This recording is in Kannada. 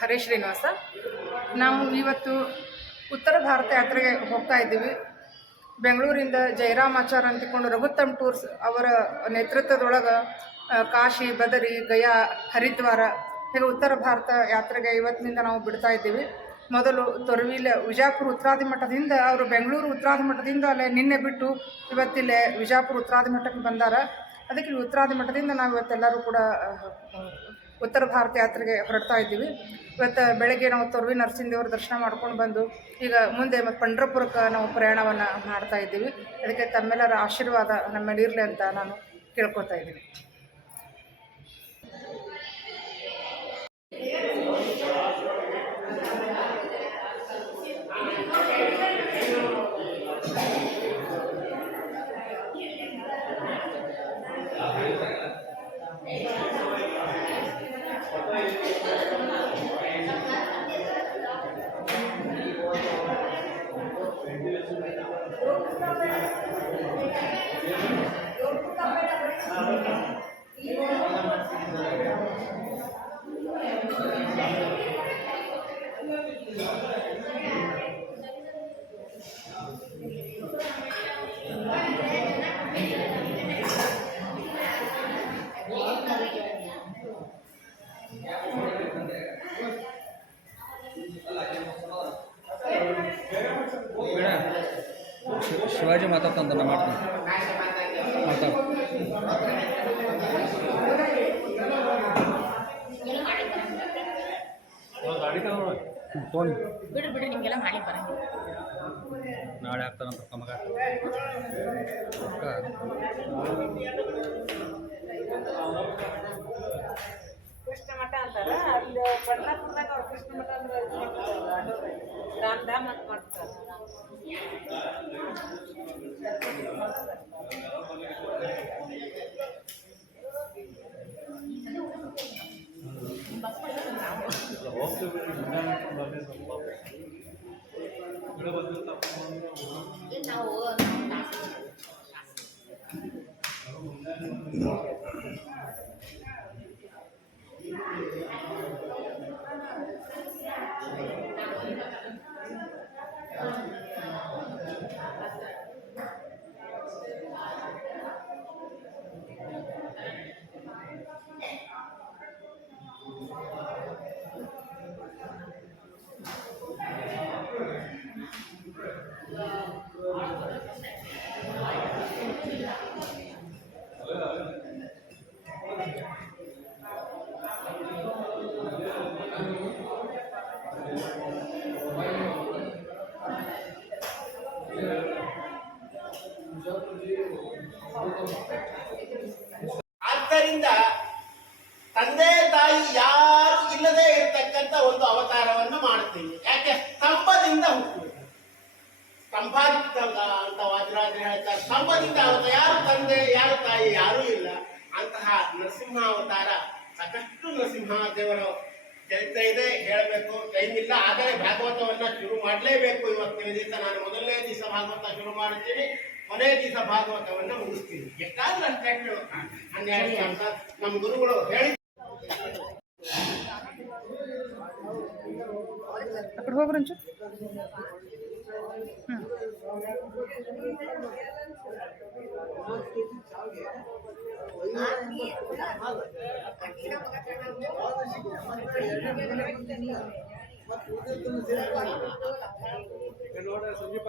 ಹರೇ ಶ್ರೀನಿವಾಸ. ನಾವು ಇವತ್ತು ಉತ್ತರ ಭಾರತ ಯಾತ್ರೆಗೆ ಹೋಗ್ತಾ ಇದ್ದೀವಿ. ಬೆಂಗಳೂರಿಂದ ಜಯರಾಮಾಚಾರ್ ಅಂತಿಕೊಂಡು ರಘುತ್ತಮ್ ಟೂರ್ಸ್ ಅವರ ನೇತೃತ್ವದೊಳಗೆ ಕಾಶಿ, ಬದರಿ, ಗಯಾ, ಹರಿದ್ವಾರ ಹೀಗೆ ಉತ್ತರ ಭಾರತ ಯಾತ್ರೆಗೆ ಇವತ್ತಿನಿಂದ ನಾವು ಬಿಡ್ತಾ ಇದ್ದೀವಿ. ಮೊದಲು ತೊರವಿಲೆ ವಿಜಾಪುರ ಉತ್ತರಾದಿ ಮಠದಿಂದ ಅವರು ಬೆಂಗಳೂರು ಉತ್ತರಾದಿ ಮಠದಿಂದ ಅಲ್ಲೇ ನಿನ್ನೆ ಬಿಟ್ಟು ಇವತ್ತಿಲ್ಲೇ ವಿಜಾಪುರ ಉತ್ತರಾದಿ ಮಠಕ್ಕೆ ಬಂದಾರ. ಅದಕ್ಕೆ ಉತ್ತರಾದಿ ಮಠದಿಂದ ನಾವು ಇವತ್ತೆಲ್ಲರೂ ಕೂಡ ಉತ್ತರ ಭಾರತ ಯಾತ್ರೆಗೆ ಹೊರಡ್ತಾ ಇದ್ದೀವಿ. ಇವತ್ತು ಬೆಳಗ್ಗೆ ನಾವು ತೊರವಿ ನರಸಿಂಹದೇವ್ರ ದರ್ಶನ ಮಾಡ್ಕೊಂಡು ಬಂದು ಈಗ ಮುಂದೆ ಮತ್ತು ಪಂಢರಪುರಕ್ಕೆ ನಾವು ಪ್ರಯಾಣವನ್ನು ಮಾಡ್ತಾ ಇದ್ದೀವಿ. ಅದಕ್ಕೆ ತಮ್ಮೆಲ್ಲರ ಆಶೀರ್ವಾದ ನಮ್ಮ ಮೇಲೆ ಇರಲಿ ಅಂತ ನಾನು ಕೇಳ್ಕೊತಾ ಇದ್ದೀನಿ. ಶಿವಾಜಿ ಮಾತಾಡ್ತಾನೆ ನಾ ಮಾಡ್ತೀನಿ ಫೋನ್ ಬಿಡು ಬಿಡು ನಿಮಗೆಲ್ಲ ಮಾಡಿ ಬರಂಗಿಲ್ಲ. ನಾಳೆ ಆಗ್ತಾರಂತ ತಮಗ ಕೃಷ್ಣ ಮಠ ಅಂತಾರ. ಅಲ್ಲಿ ಪಂಢರಪುರದಾಗ ಅವ್ರು ಕೃಷ್ಣ ಮಠ ಅಂದ್ರೆ ಧಾಮ್ ಧಾಮ್ ಅಂತ ಮಾಡ್ತಾರೆ. ಆದ್ದರಿಂದ ತಂದೆ ತಾಯಿ ಯಾರು ಇಲ್ಲದೆ ಇರತಕ್ಕಂತ ಒಂದು ಅವತಾರವನ್ನು ಮಾಡ್ತೀವಿ. ಯಾಕೆ ಸ್ತಂಭದಿಂದ ಹುಟ್ಟುವುದು. ಸ್ತಂಭಾದಿತ ಅಂತ ವಾದಿರಾಜರು ಹೇಳ್ತಾರೆ, ಸ್ತಂಭದಿಂದ ಅವತ ಯಾರು ತಂದೆ ಯಾರು ತಾಯಿ ಯಾರೂ ಇಲ್ಲ. ಅಂತಹ ನರಸಿಂಹ ಅವತಾರ ಸಾಕಷ್ಟು ನರಸಿಂಹ ದೇವರ ಚರಿತ್ರೆ ಇದೆ, ಹೇಳಬೇಕು, ಟೈಮ್ ಇಲ್ಲ. ಆದರೆ ಭಾಗವತವನ್ನ ಶುರು ಮಾಡಲೇಬೇಕು. ಇವತ್ತಿನ ದಿವಸ ನಾನು ಮೊದಲನೇ ದಿವಸ ಭಾಗವತ ಶುರು ಮಾಡುತ್ತೀನಿ, ಕೊನೆ ದಿವಸ ಭಾಗವತವನ್ನ ಮುಗಿಸ್ತೀನಿ. ಎಷ್ಟಾದ್ರೂ ಅಷ್ಟೇ ಅನ್ಯಾಯ ಅಂತ ನಮ್ಮ ಗುರುಗಳು ಹೇಳಿ. ಹೋಗ್ರಂಚು ಸಂಜೀಪ